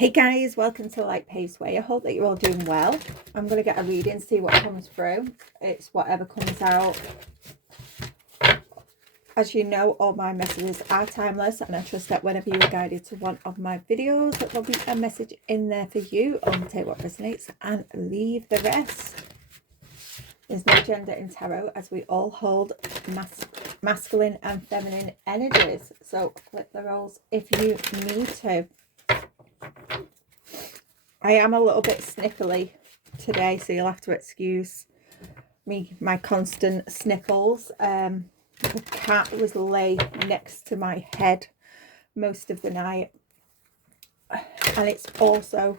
Hey guys, welcome to Light Pace Way. I hope that you're all doing well. I'm going to get a reading, see what comes through. It's whatever comes out. As you know, all my messages are timeless, and I trust that whenever you are guided to one of my videos, that there'll be a message in there for you. Take what resonates and leave the rest. There's no gender in tarot, as we all hold masculine and feminine energies. So flip the roles if you need to. I am a little bit sniffly today, so you'll have to excuse me, my constant sniffles. The cat was laid next to my head most of the night, and it's also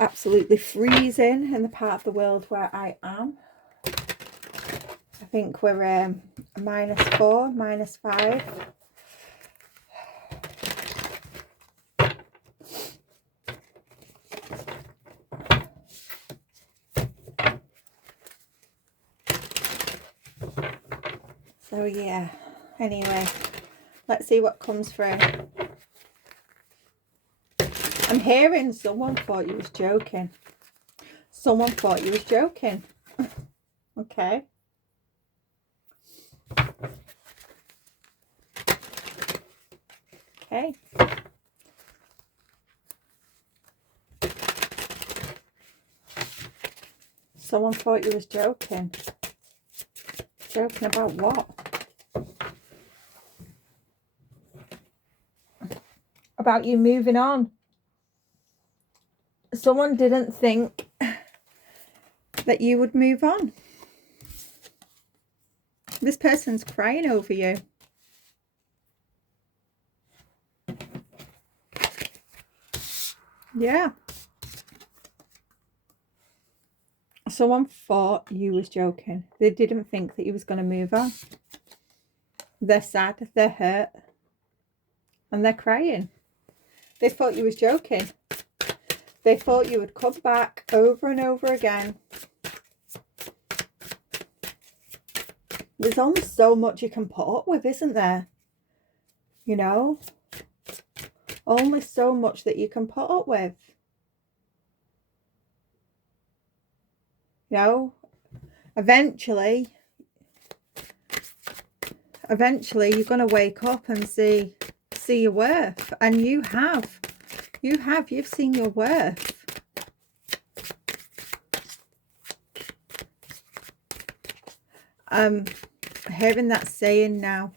absolutely freezing in the part of the world where I am. I think we're -4, -5. So yeah, anyway, let's see what comes through. I'm hearing someone thought you was joking. Someone thought you was joking. Okay. Okay. Someone thought you was joking. Joking about what? About you moving on. Someone didn't think that you would move on. This person's crying over you. Yeah. Someone thought you was joking. They didn't think that you was going to move on. They're sad, they're hurt, and they're crying. They thought you was joking. They thought you would come back over and over again. There's only so much you can put up with, isn't there? You know? Only so much that you can put up with. You know? Eventually you're going to wake up and see your worth. And you've seen your worth. Hearing that saying now,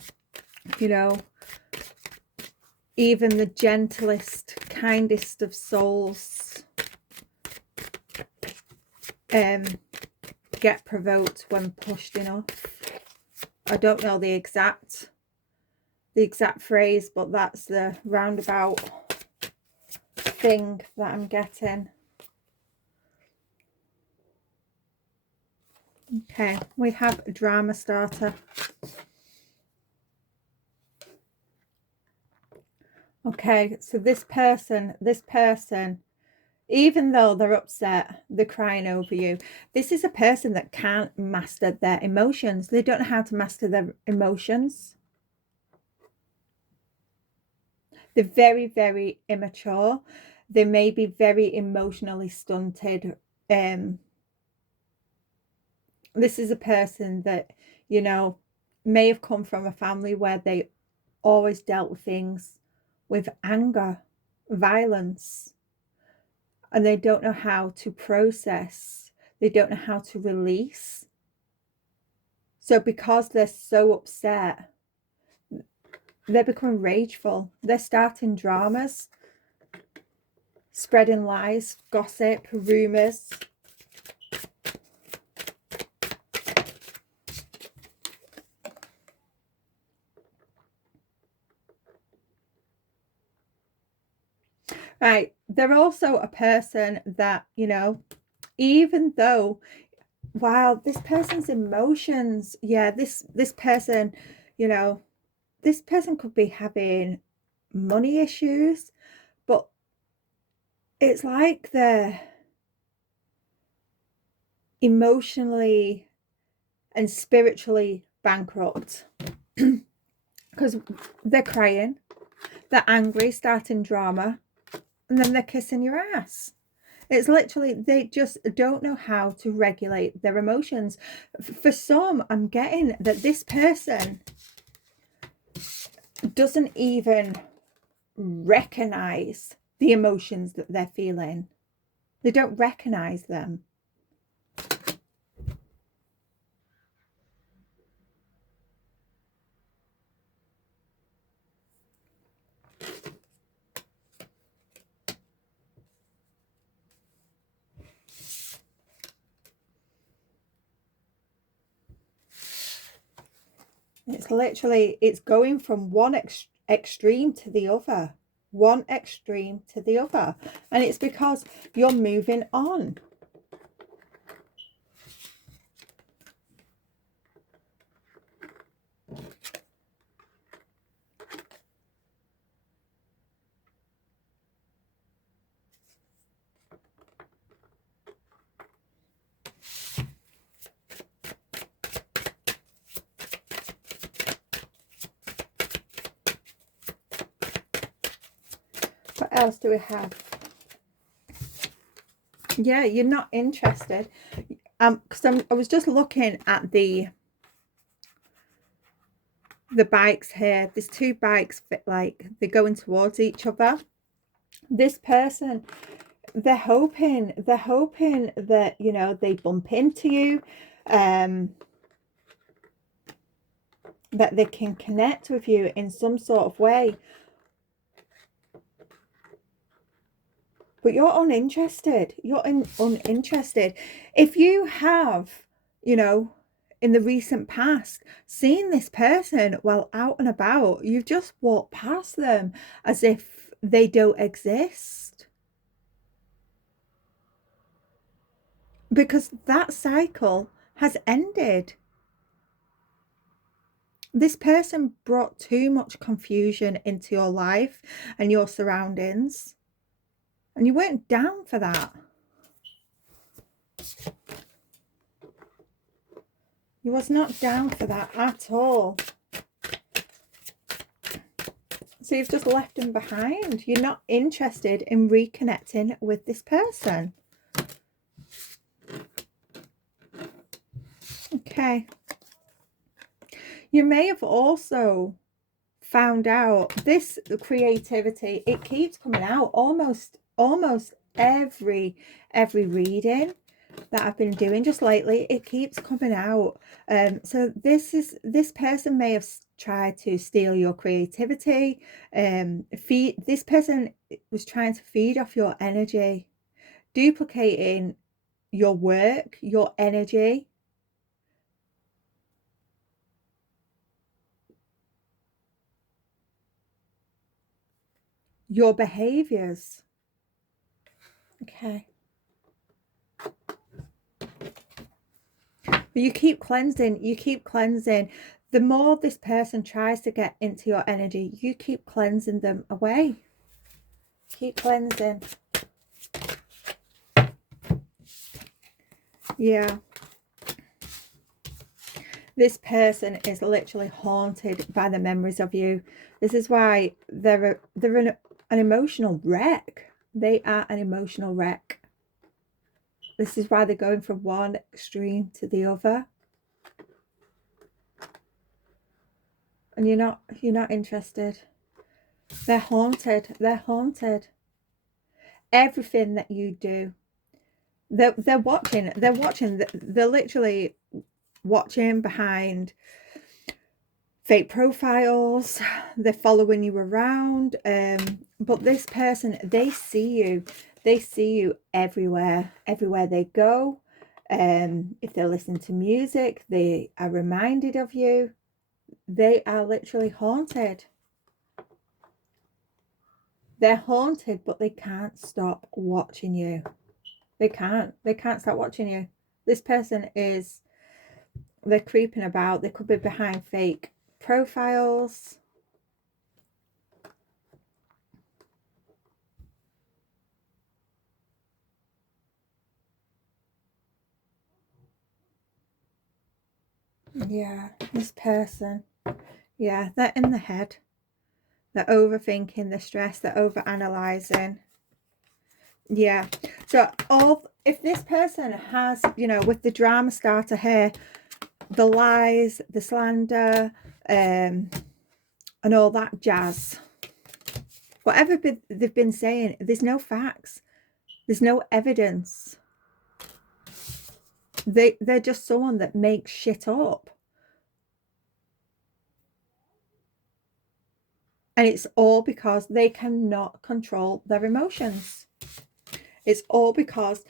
you know, even the gentlest, kindest of souls get provoked when pushed enough. I don't know the exact phrase, but that's the roundabout thing that I'm getting. Okay, we have a drama starter. Okay, so this person, even though they're upset, they're crying over you. This is a person that can't master their emotions. They don't know how to master their emotions. They're very, very immature. They may be very emotionally stunted. This is a person that, you know, may have come from a family where they always dealt with things with anger, violence, and they don't know how to process. They don't know how to release. So because they're so upset, they're becoming rageful. They're starting dramas, spreading lies, gossip, rumors. Right, they're also a person that, you know, even though, wow, this person's emotions, yeah, this person, you know, this person could be having money issues, but it's like they're emotionally and spiritually bankrupt because they're crying, they're angry, starting drama. and then they're kissing your ass. It's literally, they just don't know how to regulate their emotions. For some, I'm getting that this person doesn't even recognize the emotions that they're feeling. They don't recognize them. It's literally, it's going from one extreme to the other. One extreme to the other. And it's because you're moving on. What else do we have? Yeah, you're not interested. Because I was just looking at the bikes here. There's two bikes fit, like they're going towards each other. This person, they're hoping that, you know, they bump into you, that they can connect with you in some sort of way. But you're uninterested. You're uninterested. If you have, you know, in the recent past, seen this person while out and about, you've just walked past them as if they don't exist. Because that cycle has ended. This person brought too much confusion into your life and your surroundings, and you weren't down for that. You was not down for that at all. So you've just left them behind. You're not interested in reconnecting with this person. Okay. You may have also found out this creativity, it keeps coming out almost every reading that I've been doing just lately. It keeps coming out. So this person may have tried to steal your creativity. This person was trying to feed off your energy, duplicating your work, your energy. Your behaviors. Okay. But you keep cleansing, The more this person tries to get into your energy, you keep cleansing them away. Keep cleansing. Yeah. This person is literally haunted by the memories of you. This is why they're an emotional wreck. They are an emotional wreck. This is why they're going from one extreme to the other. And you're not interested. They're haunted. They're haunted. Everything that you do, they're watching. They're literally watching behind fake profiles. They're following you around. But this person, they see you. They see you everywhere they go. If they're listening to music, they are reminded of you. They are literally haunted. They're haunted, but they can't stop watching you. They can't stop watching you. This person is, they're creeping about. They could be behind fake profiles. Yeah, this person. Yeah, they're in the head. They're overthinking, they're stressed, they're over analyzing. Yeah. So if this person has, you know, with the drama starter here, the lies, the slander, and all that jazz, whatever they've been saying, there's no facts, there's no evidence. They're just someone that makes shit up. And it's all because they cannot control their emotions. It's all because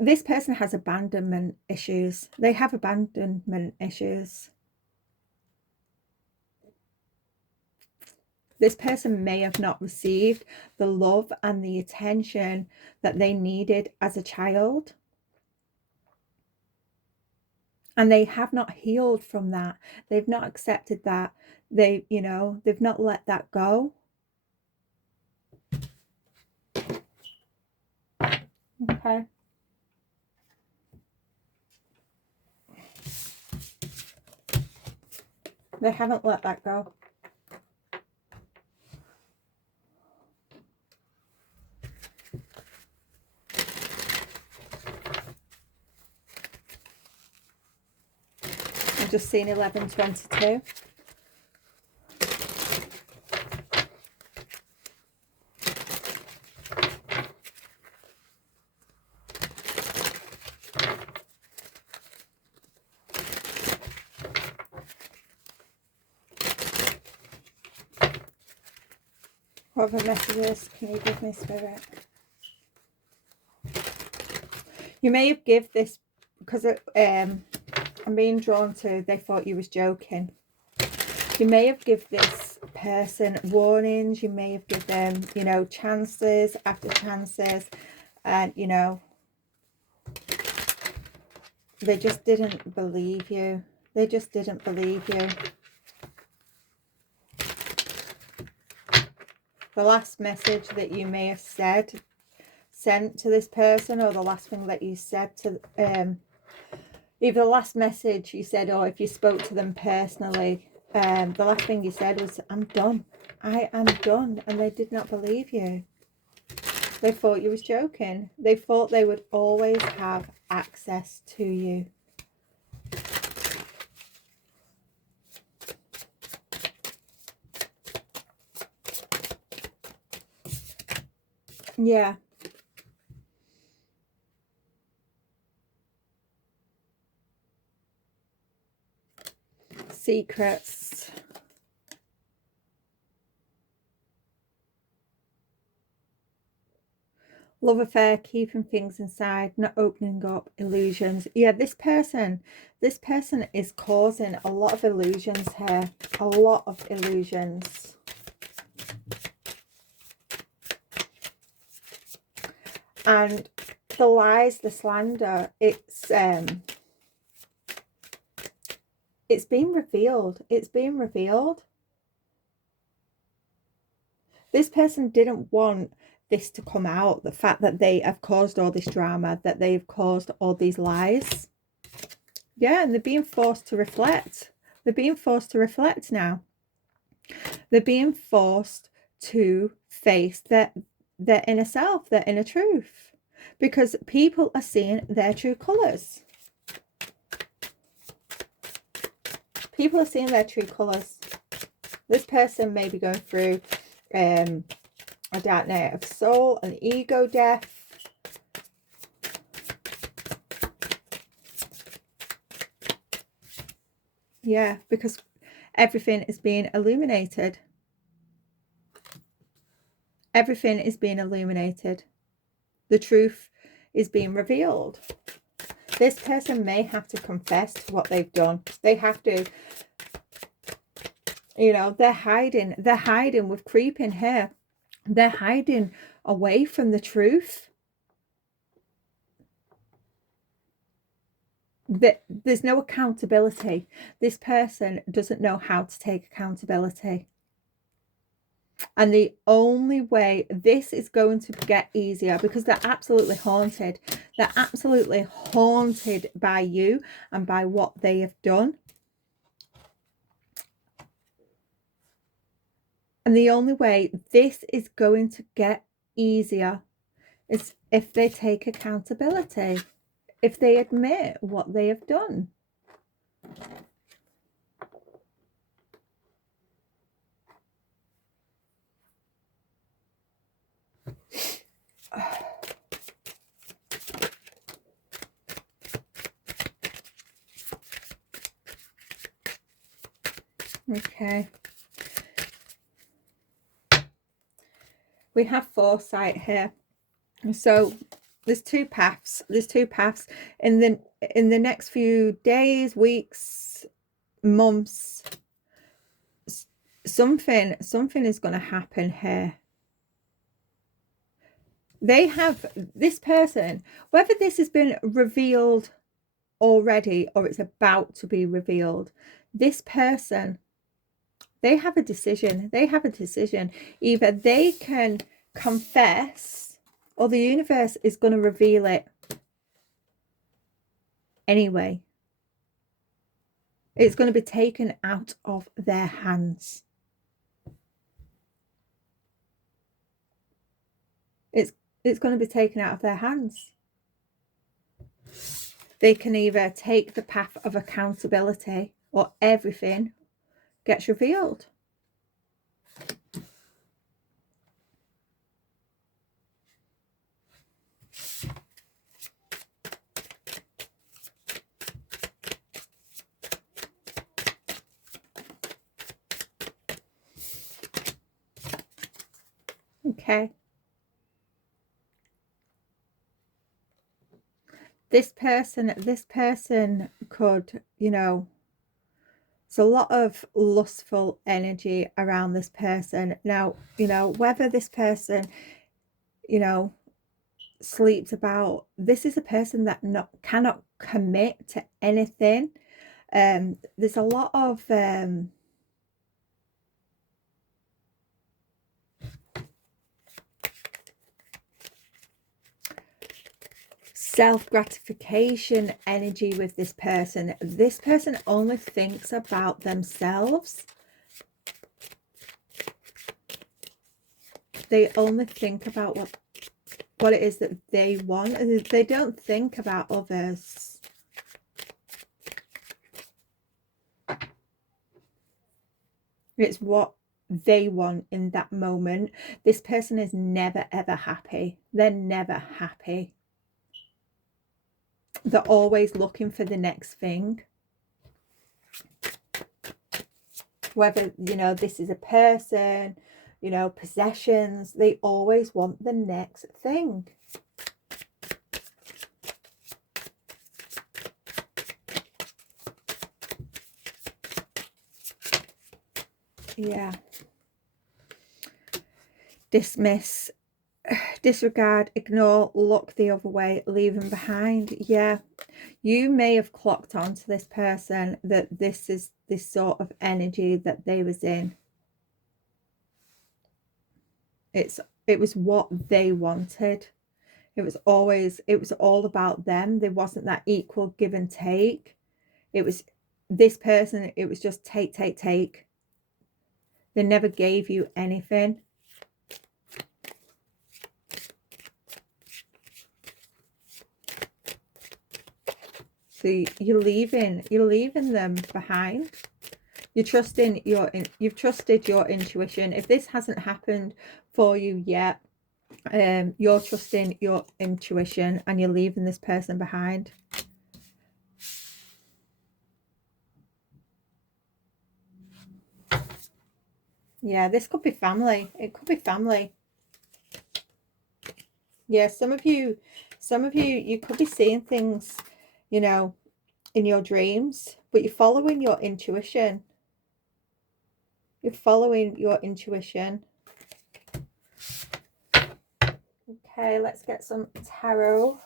this person has abandonment issues. They have abandonment issues. This person may have not received the love and the attention that they needed as a child. And they have not healed from that. They've not accepted that. They've not let that go. Okay. They haven't let that go. I've just seen 1122. What other messages can you give me, Spirit? You may have give this because I'm being drawn to they thought you was joking. You may have give this person warnings. You may have given them, chances after chances, and they just didn't believe you. They just didn't believe you. The last message that you may have sent to this person, or the last thing that you said to either the last message you said, or if you spoke to them personally, the last thing you said was, I'm done. I am done. And they did not believe you. They thought you was joking. They thought they would always have access to you. Yeah. Secrets. Love affair, keeping things inside, not opening up, illusions. Yeah, this person is causing a lot of illusions here. A lot of illusions. And the lies, the slander, it's being revealed. It's being revealed. This person didn't want this to come out, the fact that they have caused all this drama, that they've caused all these lies. Yeah, and they're being forced to reflect. They're being forced to reflect now. They're being forced to face their inner self, their inner truth, because people are seeing their true colours. People are seeing their true colours. This person may be going through a dark night of soul, an ego death. Yeah, because everything is being illuminated. Everything is being illuminated. The truth is being revealed. This person may have to confess to what they've done. They have to, they're hiding. They're hiding with creeping hair. They're hiding away from the truth. There's no accountability. This person doesn't know how to take accountability. And the only way this is going to get easier, because they're absolutely haunted. They're absolutely haunted by you and by what they have done. And the only way this is going to get easier It's if they take accountability, if they admit what they have done. Okay. We have foresight here. So there's two paths. There's two paths in the next few days, weeks, months. Something is going to happen here. They have this person, whether this has been revealed already or it's about to be revealed, this person, they have a decision. They have a decision. Either they can confess, or the universe is going to reveal it anyway. It's going to be taken out of their hands. It's going to be taken out of their hands. They can either take the path of accountability, or everything gets revealed. Okay. This person could, there's a lot of lustful energy around this person. Now, whether this person, sleeps about, this is a person that cannot commit to anything. There's a lot of self-gratification energy with this person. This person only thinks about themselves. They only think about what it is that they want. They don't think about others. It's what they want in that moment. This person is never ever happy. They're never happy. They're always looking for the next thing. Whether, this is a person, possessions, they always want the next thing. Yeah. Dismiss, disregard, ignore, look the other way, leave them behind. Yeah, you may have clocked onto this person that this is this sort of energy that they was in. It was what they wanted. It was all about them. There wasn't that equal give and take. It was this person, it was just take. They never gave you anything. So you're leaving them behind. You've trusted your intuition. If this hasn't happened for you yet, you're trusting your intuition and you're leaving this person behind. Yeah, this could be family. It could be family. Yeah, some of you could be seeing things, in your dreams, but you're following your intuition. You're following your intuition. Okay, let's get some tarot.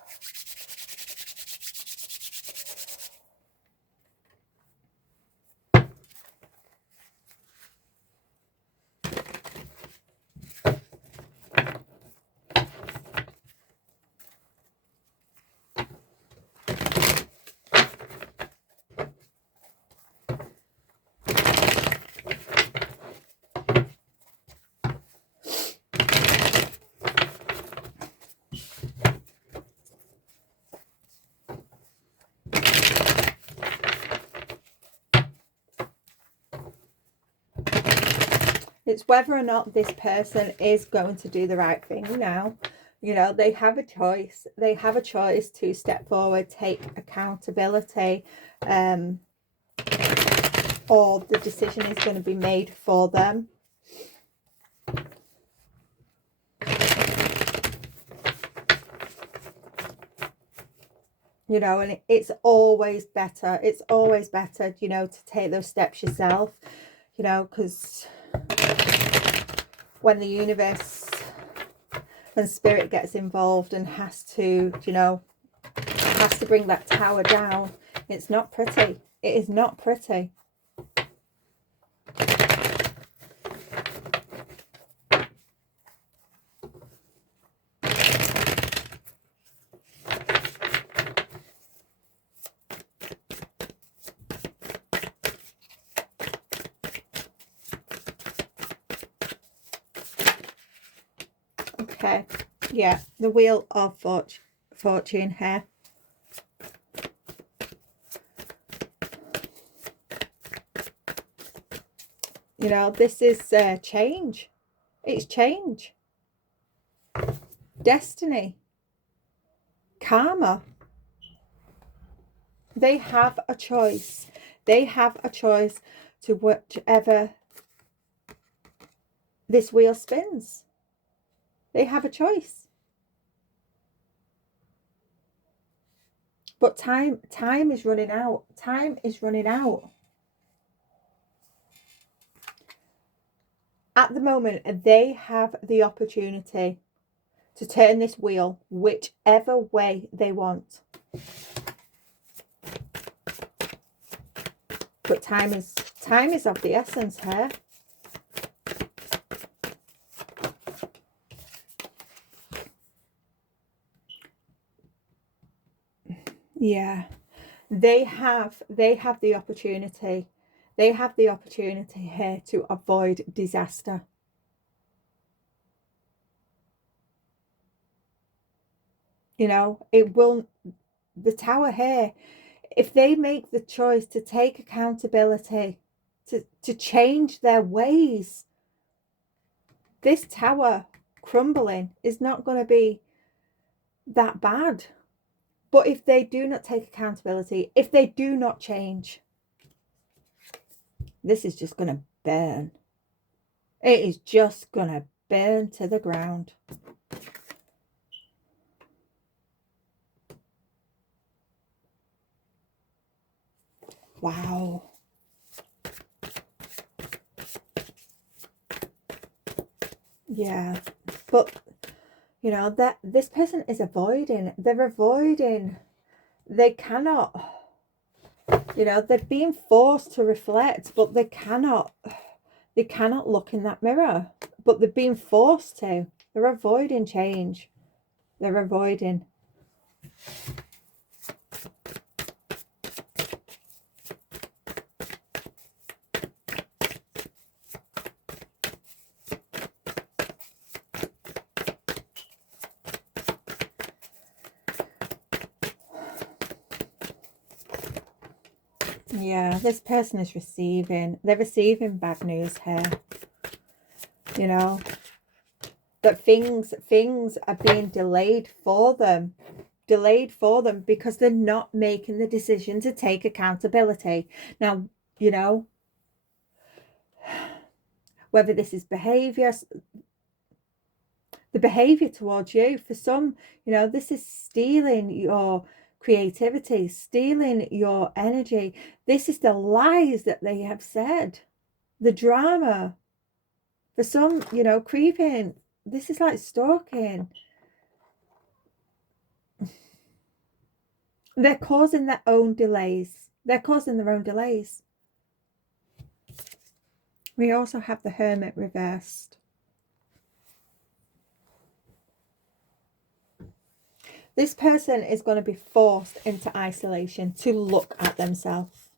It's whether or not this person is going to do the right thing now. You know, they have a choice. They have a choice to step forward, take accountability, or the decision is going to be made for them. You know, and it's always better. It's always better, you know, to take those steps yourself, you know, because when the universe and spirit gets involved and has to, you know, has to bring that tower down, it's not pretty. It is not pretty. Okay, yeah, the Wheel of Fortune here. You know, this is change. It's change. Destiny. Karma. They have a choice. They have a choice to whichever this wheel spins. They have a choice. But time is running out. Time is running out. At the moment, they have the opportunity to turn this wheel whichever way they want. But time is of the essence here. Yeah, they have the opportunity. They have the opportunity here to avoid disaster. You know, it will, the tower here, if they make the choice to take accountability, to change their ways, this tower crumbling is not going to be that bad. But if they do not take accountability, if they do not change, this is just going to burn. It is just going to burn to the ground. Wow. Yeah. But, you know, that this person is avoiding. They're avoiding. They cannot, you know, they're being forced to reflect, but they cannot look in that mirror. But they're being forced to. They're avoiding change. They're avoiding. Yeah, this person is receiving. They're receiving bad news here. You know, that things are being delayed for them because they're not making the decision to take accountability. Now, you know, whether this is behavior, the behavior towards you, for some, you know, this is stealing your creativity, stealing your energy. This is the lies that they have said, the drama. For some, you know, creeping, this is like stalking. They're causing their own delays. They're causing their own delays. We also have the Hermit reversed. This person is going to be forced into isolation to look at themselves.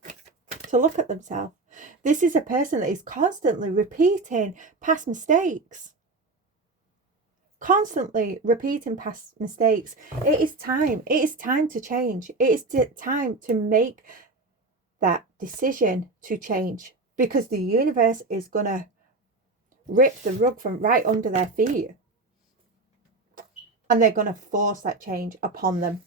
To look at themselves. This is a person that is constantly repeating past mistakes. Constantly repeating past mistakes. It is time. It is time to change. It is time to make that decision to change, because the universe is going to rip the rug from right under their feet. And they're going to force that change upon them.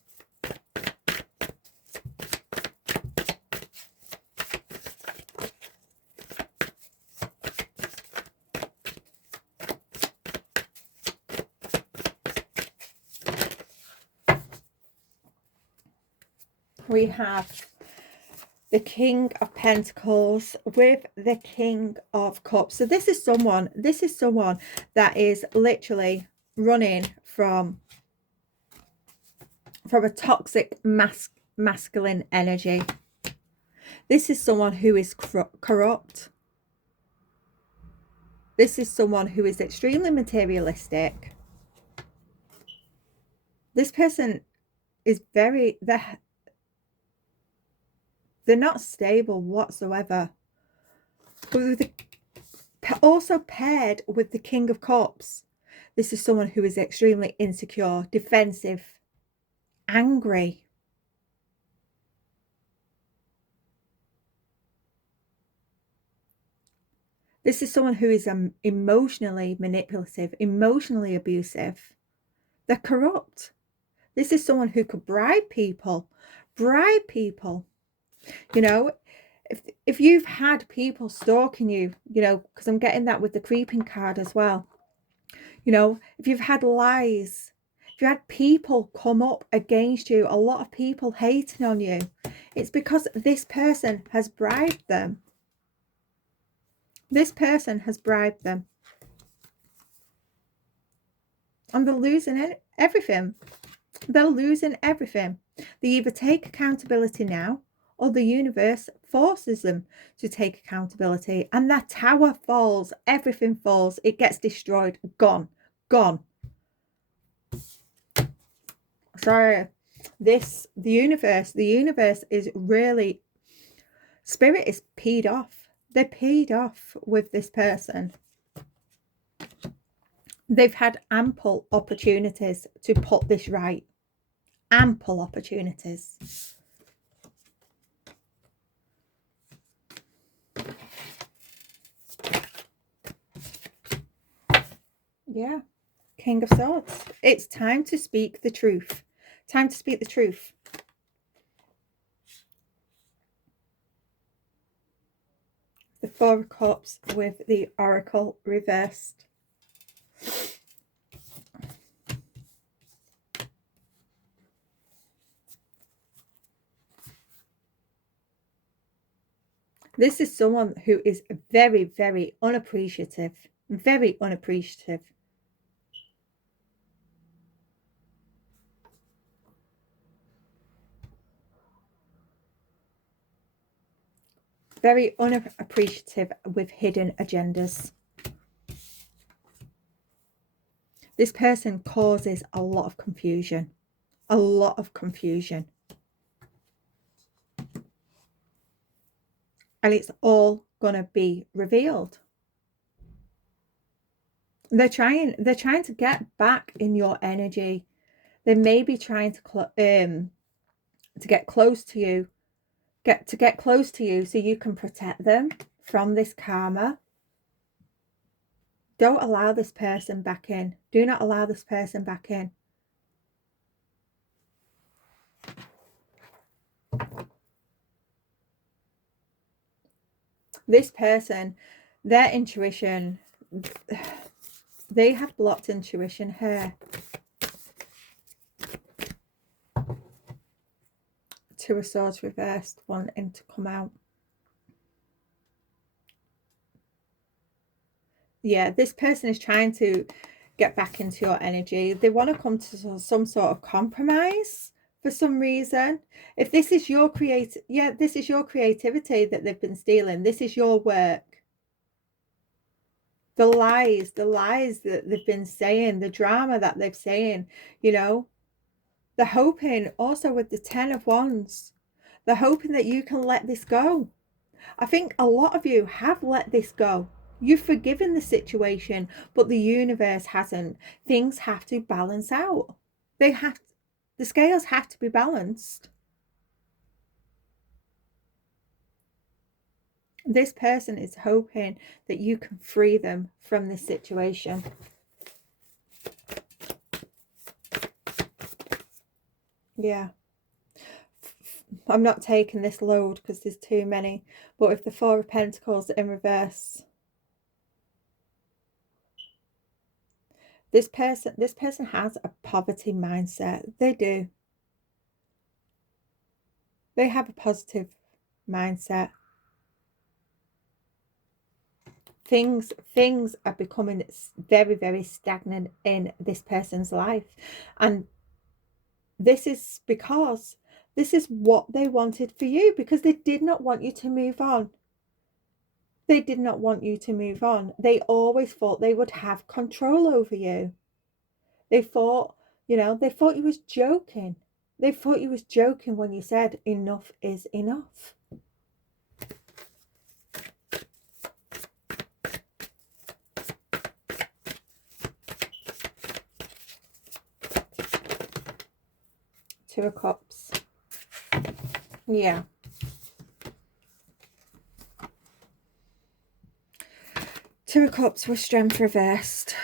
We have the King of Pentacles with the King of Cups. So this is someone that is literally running from a toxic masculine energy. This is someone who is corrupt. This is someone who is extremely materialistic. This person is they're not stable whatsoever. But also paired with the King of Cups, this is someone who is extremely insecure, defensive, angry. This is someone who is emotionally manipulative, emotionally abusive. They're corrupt. This is someone who could bribe people. You know, if you've had people stalking you, you know, because I'm getting that with the creeping card as well. You know, if you've had lies, if you had people come up against you, a lot of people hating on you, it's because this person has bribed them. This person has bribed them. And they're losing everything. They're losing everything. They either take accountability now, or the universe forces them to take accountability. And that tower falls. Everything falls. It gets destroyed. Gone. Sorry. The universe is really... Spirit is peed off. They're peed off with this person. They've had ample opportunities to put this right. Ample opportunities. Yeah. King of Swords. It's time to speak the truth. Time to speak the truth. The Four of Cups with the Oracle reversed. This is someone who is very, very unappreciative. Very unappreciative. Very unappreciative with hidden agendas. This person causes a lot of confusion. A lot of confusion. And it's all gonna be revealed. They're trying to get back in your energy. They may be trying to get close to you. Get close to you so you can protect them from this karma. Don't allow this person back in. Do not allow this person back in. This person, their intuition, they have blocked intuition here. Two of Swords reversed, wanting to come out. Yeah, this person is trying to get back into your energy. They want to come to some sort of compromise for some reason. If this is your this is your creativity that they've been stealing. This is your work. The lies that they've been saying, the drama that they've saying, you know, they're hoping also with the Ten of Wands, they're hoping that you can let this go. I think a lot of you have let this go. You've forgiven the situation, but the universe hasn't. Things have to balance out. The scales have to be balanced. This person is hoping that you can free them from this situation. Yeah. I'm not taking this load because there's too many. But if the Four of Pentacles in reverse, this person has a poverty mindset. They do. They have a positive mindset. Things are becoming very, very stagnant in this person's life. And this is because this is what they wanted for you, because they did not want you to move on. They did not want you to move on. They always thought they would have control over you. They thought, they thought you was joking. They thought you was joking when you said enough is enough. Two of Cups. Yeah. Two of Cups with Strength reversed.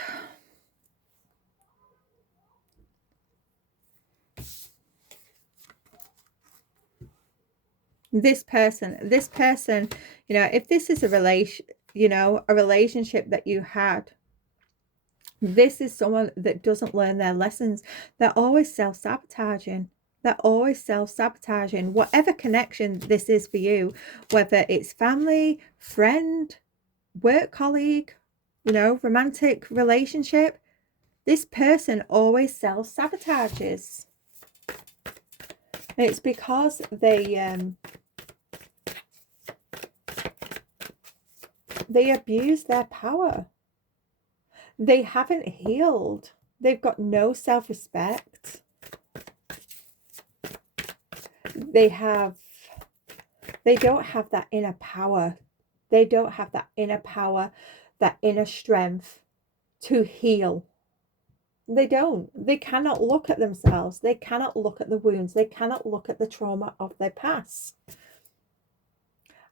This person, if this is a relationship that you had, this is someone that doesn't learn their lessons. They're always self-sabotaging. They're always self-sabotaging. Whatever connection this is for you, whether it's family, friend, work colleague, romantic relationship, this person always self-sabotages. It's because they abuse their power. They haven't healed. They've got no self-respect. They don't have that inner power. They don't have that inner power, that inner strength to heal. They don't. They cannot look at themselves. They cannot look at the wounds. They cannot look at the trauma of their past.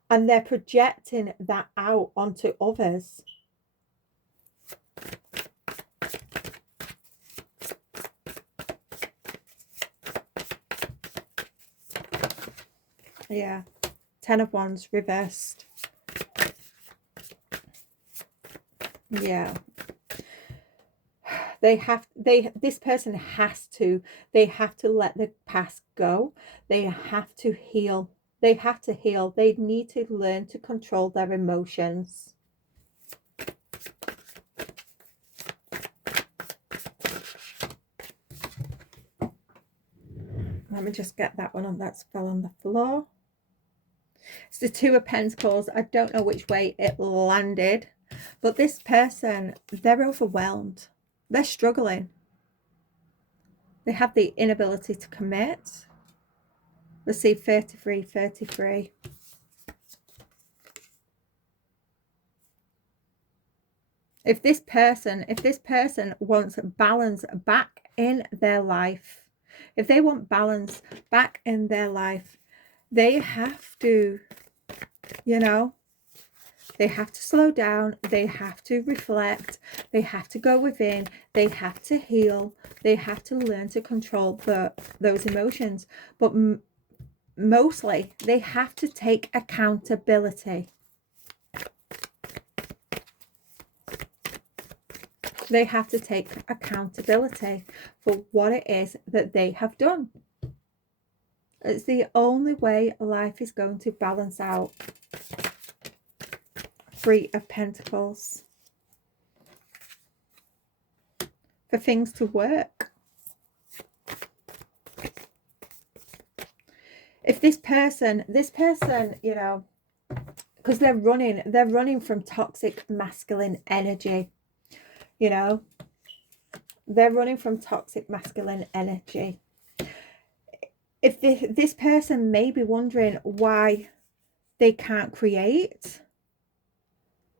And they're projecting that out onto others. Yeah. Ten of Wands reversed. Yeah. This person has to let the past go. They have to heal. They have to heal. They need to learn to control their emotions. Let me just get that one on. That's fell on the floor. It's the Two of Pentacles. I don't know which way it landed, but this person, they're overwhelmed. They're struggling. They have the inability to commit. Let's see, 33. If this person wants balance back in their life, if they want balance back in their life, they have to, they have to slow down. They have to reflect. They have to go within. They have to heal. They have to learn to control those emotions. But mostly, they have to take accountability. They have to take accountability for what it is that they have done. It's the only way life is going to balance out. Three of Pentacles. For things to work. If this person, because they're running from toxic masculine energy. They're running from toxic masculine energy. If this person may be wondering why they can't create,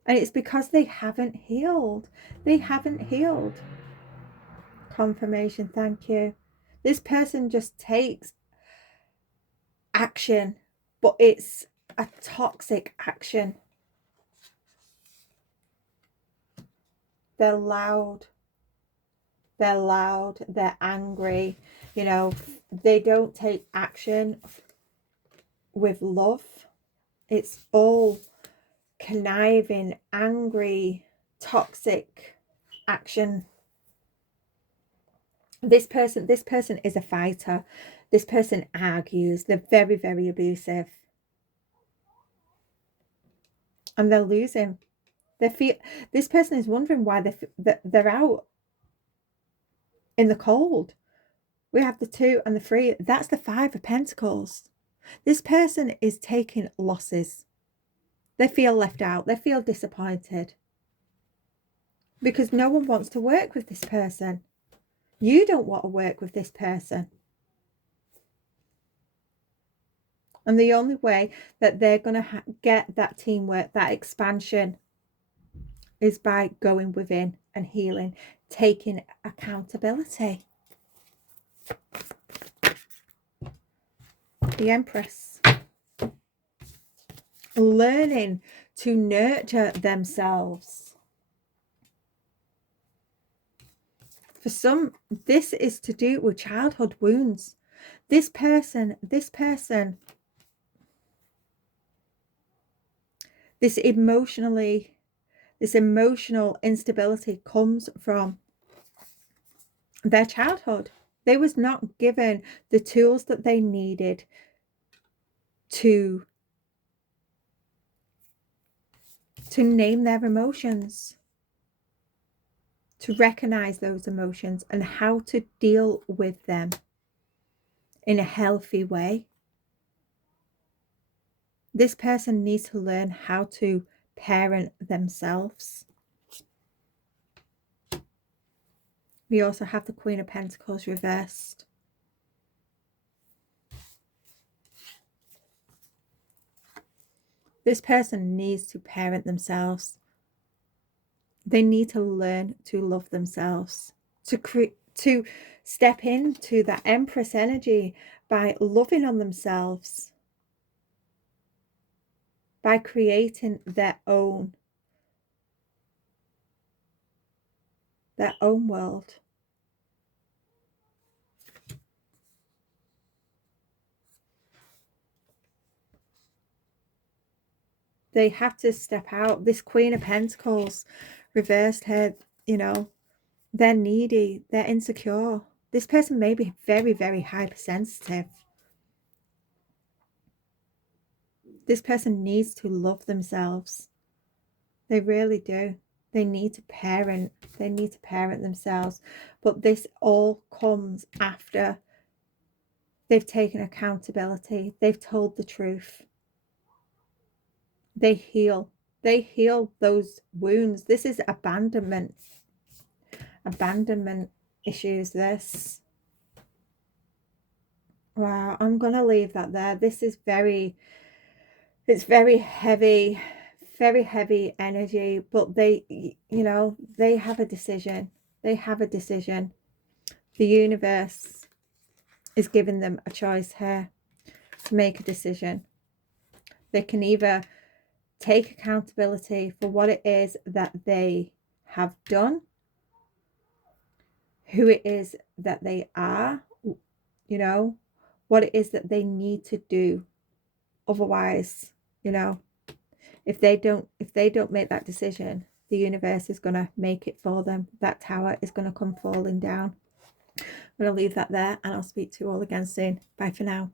and it's because they haven't healed. They haven't healed. Confirmation, thank you. This person just takes action, but it's a toxic action. They're loud. They're loud. They're angry. You know, they don't take action with love. It's all conniving, angry, toxic action. This person is a fighter. This person argues. They're very, very abusive. And they're losing. This person is wondering why they're out in the cold. We have the 2 and the 3. That's the 5 of Pentacles. This person is taking losses. They feel left out. They feel disappointed. Because no one wants to work with this person. You don't want to work with this person. And the only way that they're going to get that teamwork, that expansion, is by going within and healing, taking accountability. The Empress. Learning to nurture themselves. For some, this is to do with childhood wounds. This person, this emotional instability comes from their childhood. They was not given the tools that they needed to name their emotions, to recognize those emotions and how to deal with them in a healthy way. This person needs to learn how to parent themselves. We also have the Queen of Pentacles reversed. This person needs to parent themselves. They need to learn to love themselves, to step into that Empress energy by loving on themselves, by creating their own world. They have to step out. This Queen of Pentacles reversed head, you know, they're needy, they're insecure. This person may be very, very hypersensitive. This person needs to love themselves. They really do. They need to parent. They need to parent themselves. But this all comes after they've taken accountability. They've told the truth. They heal. They heal those wounds. This is abandonment. Abandonment issues, this. Wow, I'm going to leave that there. This is it's very heavy energy, but they, you know, they have a decision. They have a decision. The universe is giving them a choice here to make a decision. They can either take accountability for what it is that they have done, who it is that they are, you know, what it is that they need to do. Otherwise, you know, if they don't make that decision, the universe is going to make it for them. That tower is going to come falling down. I'm going to leave that there, and I'll speak to you all again soon. Bye for now.